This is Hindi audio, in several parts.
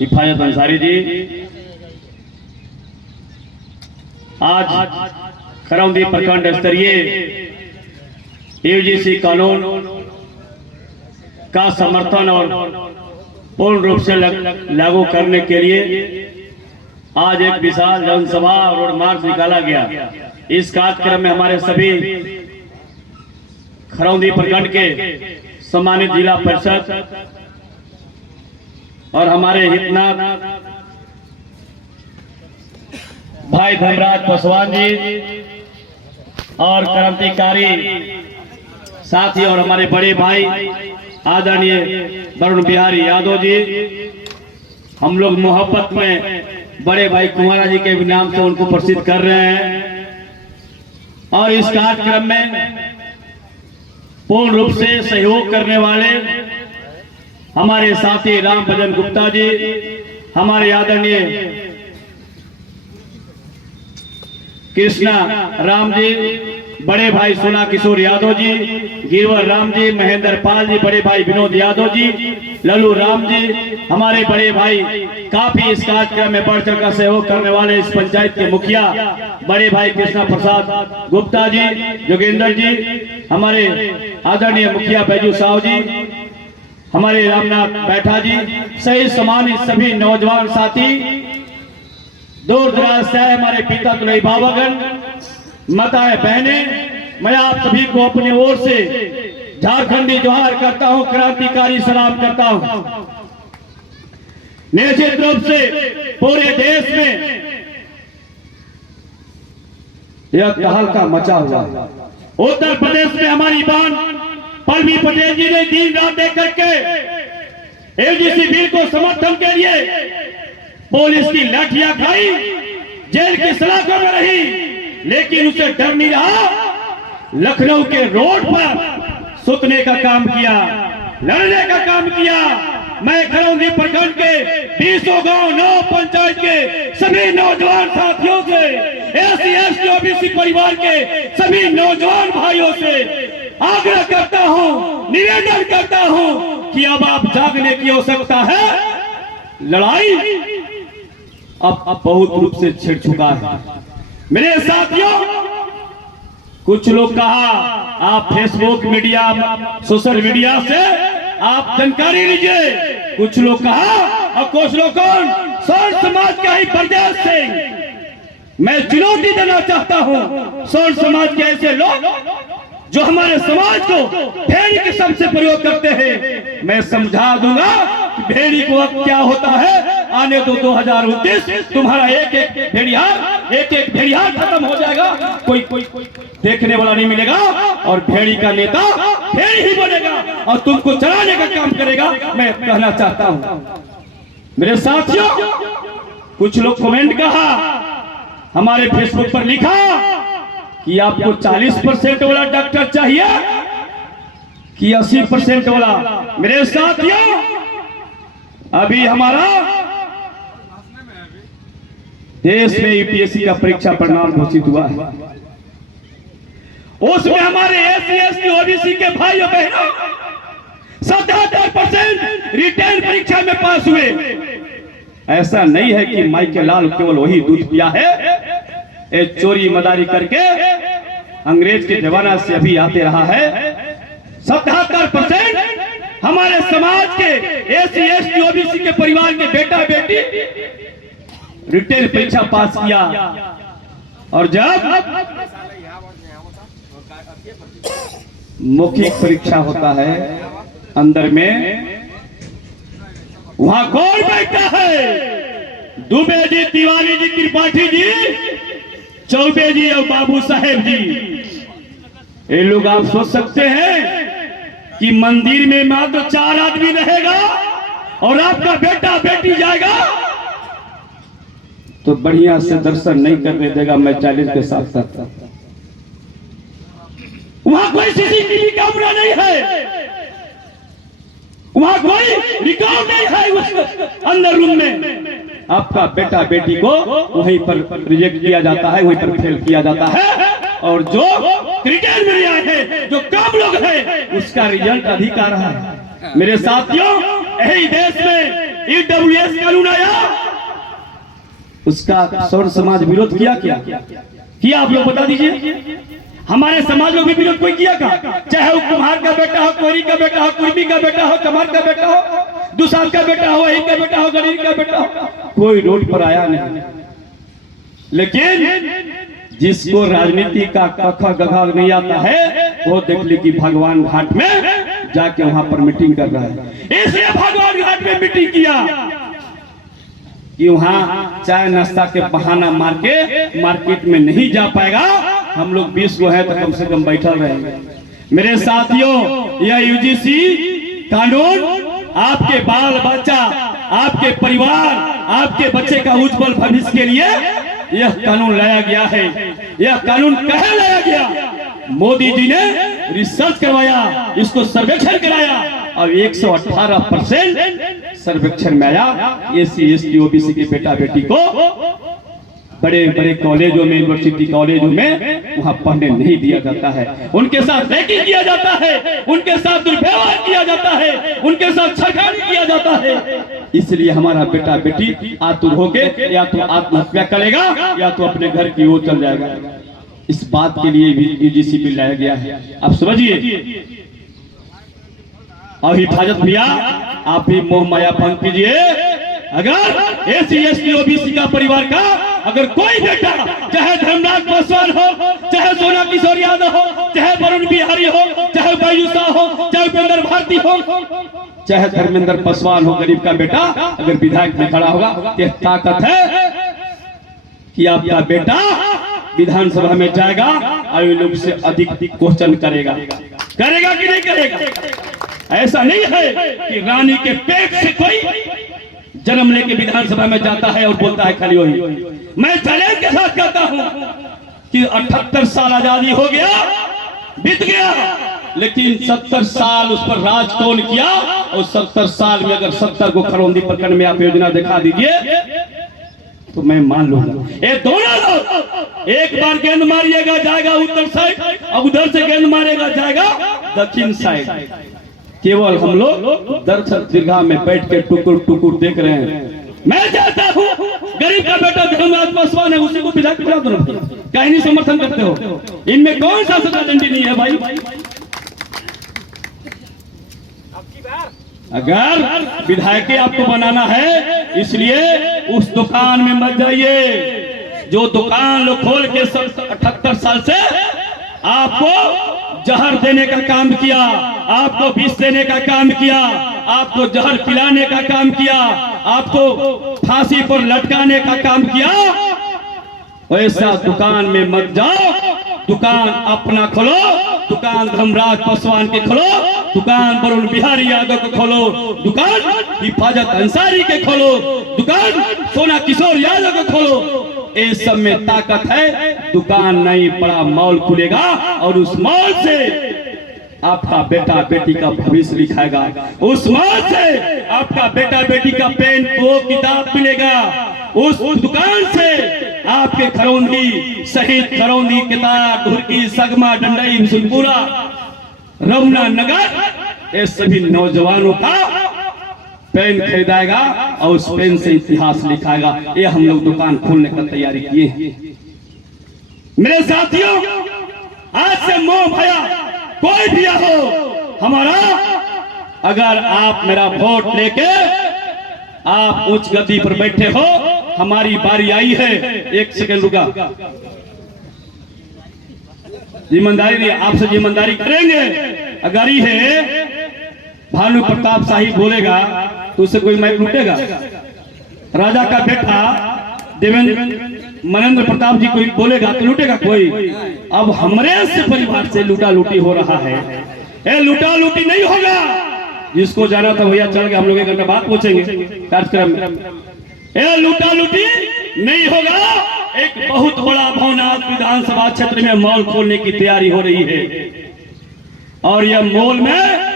हिफाजत अंसारी जी आज खरौंदी प्रखंड स्तरीय यूजीसी कानून का समर्थन और पूर्ण रूप से लागू करने के लिए आज एक विशाल जनसभा रोड मार्च निकाला गया। इस कार्यक्रम में हमारे सभी खरौंदी प्रखंड के सम्मानित जिला परिषद और हमारे हितनाथ भाई धर्मराज पासवान जी और क्रांतिकारी साथी और हमारे बड़े भाई आदरणीय वरुण बिहारी यादव जी, हम लोग मोहब्बत में बड़े भाई कुमारा जी के नाम से उनको प्रसिद्ध कर रहे हैं। और इस कार्यक्रम में पूर्ण रूप से सहयोग करने वाले हमारे साथी राम भजन गुप्ता जी, हमारे आदरणीय कृष्णा राम जी, बड़े भाई सोना किशोर यादव जी, गिरवर राम जी, महेंद्र पाल जी, बड़े भाई विनोद यादव जी, लल्लू राम जी, हमारे बड़े भाई काफी इस कार्यक्रम में बढ़ चढ़ कर सहयोग करने वाले इस पंचायत के मुखिया बड़े भाई कृष्णा प्रसाद गुप्ता जी, जोगेंद्र जी, हमारे आदरणीय मुखिया बैजू साहू जी, हमारे रामनाथ बैठा जी, सही समान सभी नौजवान साथी, दूर दराज से हमारे पिता तुलई बाबागण, माताएं बहने, मैं आप सभी को अपनी ओर से झारखंडी जोहार करता हूं, क्रांतिकारी सलाम करता हूं। निश्चित रूप से पूरे देश में यह तहलका मचा हुआ है। उत्तर प्रदेश में हमारी बान पल्लवी पटेल जी ने दिन रात देख करके यूजीसी बिल को समर्थन के लिए पुलिस की लाठियां खाई, जेल की सलाखों में रही, लेकिन उसे डर नहीं रहा। लखनऊ के रोड पर सुतने का काम किया, लड़ने का काम किया। मैं खरौंदी प्रखंड के 20 गांव 9 पंचायत के सभी नौजवान साथियों से, एससी एसटी ओबीसी परिवार के सभी नौजवान भाइयों से आग्रह करता हूं, निवेदन करता हूं कि अब आप जागने की आवश्यकता है। लड़ाई अब बहुत रूप से छिड़ चुका है। मेरे साथियों, कुछ लोग कहा आप फेसबुक मीडिया सोशल मीडिया से आप जानकारी लीजिए, कुछ लोग कहा और कुछ लोग कौन सोन समाज का ही प्रदेश से मैं चुनौती देना चाहता हूं। सोन समाज के ऐसे लोग जो हमारे समाज को भेड़ी के शब्द से प्रयोग करते हैं, मैं समझा दूंगा कि भेड़ी को अब क्या होता है। आने दो 2029, तुम्हारा एक एक भेड़िया खत्म हो जाएगा, कोई देखने वाला नहीं मिलेगा और भेड़ी का नेता भेड़ी ही बनेगा और तुमको चलाने का काम करेगा। मैं कहना चाहता हूं मेरे साथियों, कुछ लोग कमेंट कहा, हमारे फेसबुक पर लिखा कि आपको 40% वाला डॉक्टर चाहिए कि 80% वाला। मेरे साथियों, अभी हमारा देश में यूपीएससी का परीक्षा परिणाम घोषित हुआ है, उसमें हमारे एससी एसटी ओबीसी के भाइयों बहनों 77% रिटर्न परीक्षा में पास हुए। ऐसा नहीं है कि माई के लाल केवल वही दूध पिया है, ये चोरी मदारी करके अंग्रेज के जमाना से अभी आते रहा है। 77% हमारे समाज के एससी एसटी ओबीसी के परिवार के बेटा बेटी रिटेन परीक्षा पास किया। और जब मौखिक परीक्षा होता है अंदर में, वहां कौन बैठा है? दुबे जी, तिवारी जी, त्रिपाठी जी, चौबे जी और बाबू साहेब जी। ये लोग आप सोच सकते हैं कि मंदिर में मात्र 4 आदमी रहेगा और आपका बेटा बेटी जाएगा तो बढ़िया से दर्शन नहीं करने देगा। मैं 40 के साथ साथ वहां कोई सीसीटीवी कैमरा नहीं है, वहां कोई रिकॉर्ड नहीं है उस अंदर रूम में। आपका बेटा बेटी को वहीं पर रिजेक्ट किया जाता है, वहीं पर फेल किया जाता है। और जो क्रिकेट में आए हैं, जो कम लोग हैं, उसका रिजल्ट अधिक आ रहा है। मेरे साथियों, यही देश में ईडब्ल्यूएस कानून आया, उसका सौर समाज विरोध किया किया आप लोग बता दीजिए। हमारे समाज में भी विरोध कोई किया का? चाहे वो कुम्हार का बेटा हो, कोरी का बेटा हो, कुर्मी का बेटा हो, कमार का बेटा हो, दुसाध का बेटा हो, वही का बेटा हो, गरीब का बेटा हो, कोई रोड पर आया नहीं। लेकिन जिसको राजनीति का कखा गघा नहीं आता है, वो देख ली कि भगवान घाट में जाके वहां पर मीटिंग कर रहा है। इसलिए भगवान घाट में मीटिंग किया कि वहां चाय नाश्ता के बहाना मार के मार्केट में नहीं जा पाएगा। हम लोग 20 को है तो कम से कम बैठल रहेंगे। मेरे साथियों, यह यूजीसी कानून आपके बाल बच्चा, आपके परिवार, आपके बच्चे का उज्जवल भविष्य के लिए यह कानून लाया गया है। यह कानून कहाँ लाया गया? मोदी जी ने रिसर्च करवाया, इसको सर्वेक्षण कराया और 118% सर्वेक्षण में आया। एससी एसटी ओबीसी के बेटा बेटी को बड़े बड़े कॉलेजों में, यूनिवर्सिटी कॉलेजों में वहां पढ़ने नहीं दिया जाता है। उनके साथ रैगिंग किया जाता है, उनके साथ दुर्व्यवहार किया जाता है, उनके साथ छेड़खानी किया जाता है। इसलिए हमारा बेटा बेटी आतुर होके या तो आत्महत्या करेगा या तो अपने घर की ओर चल जाएगा। इस बात के लिए भी यूजीसी बिल लाया गया है। आप समझिए। और हिफाजत भैया, आप भी मोह माया भंग कीजिए। अगर एससी एसटी ओबीसी का परिवार का अगर कोई बेटा, चाहे धर्मराज पासवान हो, चाहे सोना किशोर यादव हो, चाहे वरुण बिहारी हो, चाहे बायूसा हो, चाहे उपेंद्र भारती हो, चाहे धर्मेंद्र पासवान हो, गरीब का बेटा अगर विधायक में खड़ा होगा तो ताकत है कि आपका बेटा विधानसभा में जाएगा और लोग से अधिक क्वेश्चन करेगा कि नहीं करेगा? ऐसा नहीं है कि रानी के पेट से कोई जन्म लेके विधानसभा में जाता है और बोलता है खाली वही। मैं चैलेंज के साथ कहता हूं कि 78 साल आजादी हो गया, बीत गया, लेकिन 70 साल उस पर राज कौन किया? और 70 साल में अगर 70 को खरौंदी प्रखंड में आप योजना दिखा दीजिए तो मैं मान लूंगा। ये दोनों लोग एक बार गेंद मारिएगा जाएगा उत्तर साइड, अब उधर से गेंद मारेगा जाएगा दक्षिण साइड। केवल हम लोग दर्शक दीर्घा में बैठ के टुकुर टुकुर देख रहे हैं। मैं चाहता हूँ गरीब का बेटा धर्मराज पासवान है, उसी को विधायक बना दो। कहीं नहीं समर्थन करते हो? इनमें कौन सा सजा दंडी नहीं है भाई? अगर विधायक आपको बनाना है, इसलिए उस दुकान में मत जाइए जो दुकान लोग खोल के 78 साल से आपको जहर देने का काम किया, आपको विष देने का काम किया, आपको जहर पिलाने का काम किया, आपको फांसी पर लटकाने का काम किया। वैसा दुकान में मत जाओ। दुकान अपना खोलो, दुकान धर्मराज पासवान के खोलो, दुकान वरुण बिहारी यादव को खोलो, दुकान हिफाजत अंसारी के खोलो, दुकान सोना किशोर यादव को खोलो। इस सब में ताकत है। दुकान नहीं, बड़ा मॉल खुलेगा और उस मॉल से आपका बेटा बेटी का भविष्य लिखाएगा। उस मॉल से आपका बेटा बेटी का पेन वो किताब मिलेगा। उस दुकान से आपके खरौंदी शहीद खरौंदी किताब धुरकी सगमा डंडई बिशुनपुरा रमना नगर ये सभी नौजवानों का पेन खरीदाएगा और उस पेन से इतिहास लिखाएगा। ये हम लोग दुकान खोलने का तैयारी किए हैं। मेरे साथियों, आज से मोह भया कोई भी हो हमारा, अगर आप मेरा वोट लेके आप उच्च गद्दी पर बैठे हो, हमारी बारी आई है। एक सेकंड रुका, जिम्मेदारी नहीं, आपसे जिम्मेदारी करेंगे। अगर ये है भानु प्रताप शाही बोलेगा तो उससे कोई माइक लूटेगा? राजा का बेटा देवेंद्र मनेंद्र प्रताप जी कोई बोलेगा तो लूटेगा कोई? अब हमारे से परिवार से लूटा लूटी हो रहा है। ये लूटा लूटी नहीं होगा। जिसको जाना था भैया चल गया, हम लोग 1 घंटे बाद पहुंचेंगे कार्यक्रम में। ये लूटा लूटी नहीं होगा। एक बहुत बड़ा भवनाथ विधानसभा क्षेत्र में मॉल खोलने की तैयारी हो रही है और यह मॉल में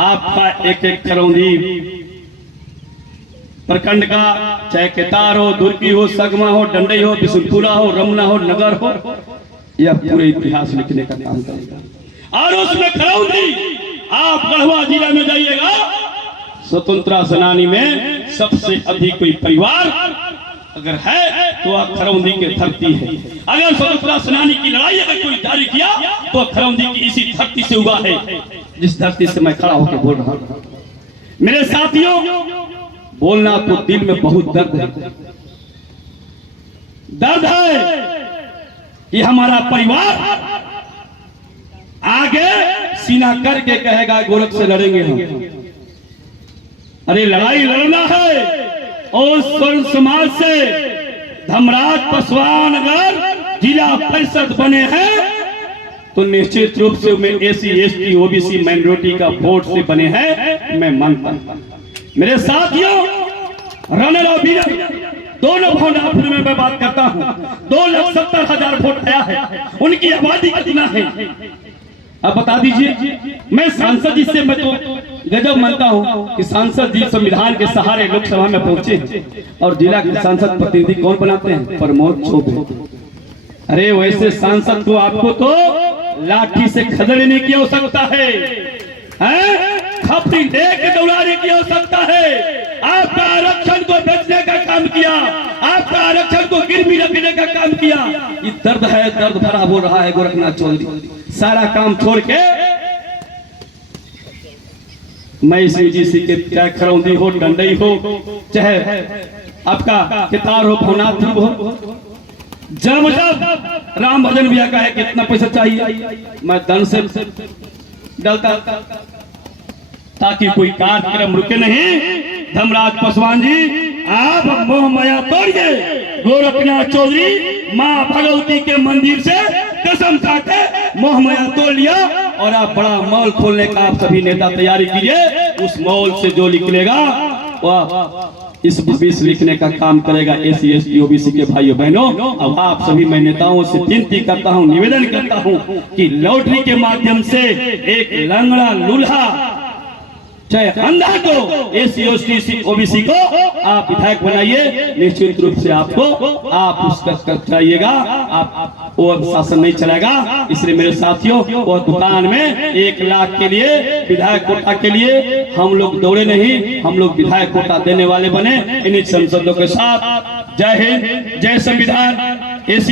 आपका एक एक खरौंदी प्रखंड का, चाहे केतार हो, दुर्गी हो, सगमा हो, डंडई हो, बिशुनपुरा हो, रमना हो, नगर हो, यह पूरे इतिहास लिखने का काम करेगा। और उसमें खरौंदी आप गढ़वा जिला में जाइएगा, स्वतंत्रता सेनानी में सबसे अधिक कोई परिवार अगर है तो खरौंदी की धरती है। अगर स्वतंत्रता सेनानी की लड़ाई अगर कोई जारी किया तो खरौंदी की इसी धरती से हुआ है, जिस धरती से मैं खड़ा होकर बोल रहा हूं। मेरे साथियों, बोलना तो दिल में बहुत दर्द है। दर्द है कि हमारा परिवार आगे सीना करके कहेगा गोरख से लड़ेंगे हम। अरे लड़ाई लड़ना है और स्वर्ण समाज से धर्मराज पासवान अगर जिला परिषद बने हैं तो निश्चित रूप से मैं एसी एसटी ओबीसी माइनॉरिटी का वोट से बने हैं, मैं मानता हूं। मेरे साथियों, रणर और वीर दोनों भावनापुर में मैं बात करता हूं। 2,70,000 वोट आया है, उनकी आबादी कितना है अब बता दीजिए। मैं सांसद जी से मैं तो गजब मानता हूं कि सांसद जी संविधान के सहारे लोकसभा में पहुंचे और जिला के सांसद प्रतिनिधि कौन बनाते हैं? प्रमोद चौबे। अरे वैसे सांसद को आपको तो लाठी से खदेड़ने की आवश्यकता है, खपरी दे के दौड़ाने की आवश्यकता है। आपका आरक्षण को बेचने का काम किया, आपका आरक्षण को गिरवी रखने का काम किया। ये दर्द है, दर्द भरा हो रहा है गोरखनाथ चौधरी। सारा काम छोड़ के मैं इस यूजीसी के चाहे खरौंदी हो, डंडई हो, चाहे आपका कितार हो, भवनाथपुर हो, जब राम भजन भैया का है कितना पैसा चाहिए, मैं धन से डालता ताकि कोई कार्यक्रम रुके नहीं। धर्मराज पासवान जी, आप मोह माया तोड़िए। गोरखनाथ चौधरी माँ भगवती के मंदिर से कसम खाके मोह माया तोड़ लिया और आप बड़ा मॉल खोलने का आप सभी नेता तैयारी कीजिए। उस मॉल से जो निकलेगा वह इस बीस लिखने का काम करेगा एसी एसटी ओबीसी के भाइयों बहनों। अब आप सभी मैं नेताओं से विनती करता हूं, निवेदन करता हूं कि लॉटरी के माध्यम से एक लंगड़ा लूल्हा चाहे अंधा को एसी एसटी ओबीसी को आप विधायक बनाइए। निश्चित रूप से आपको आप उसका कराइएगा, आप वो शासन नहीं चलेगा। इसलिए मेरे साथियों, वो दुकान में 1 लाख के लिए विधायक कोटा के लिए हम लोग दौड़े नहीं, हम लोग विधायक कोटा देने वाले बने इन्हीं सांसदों के साथ। जय हिंद, जय संविधान। एसी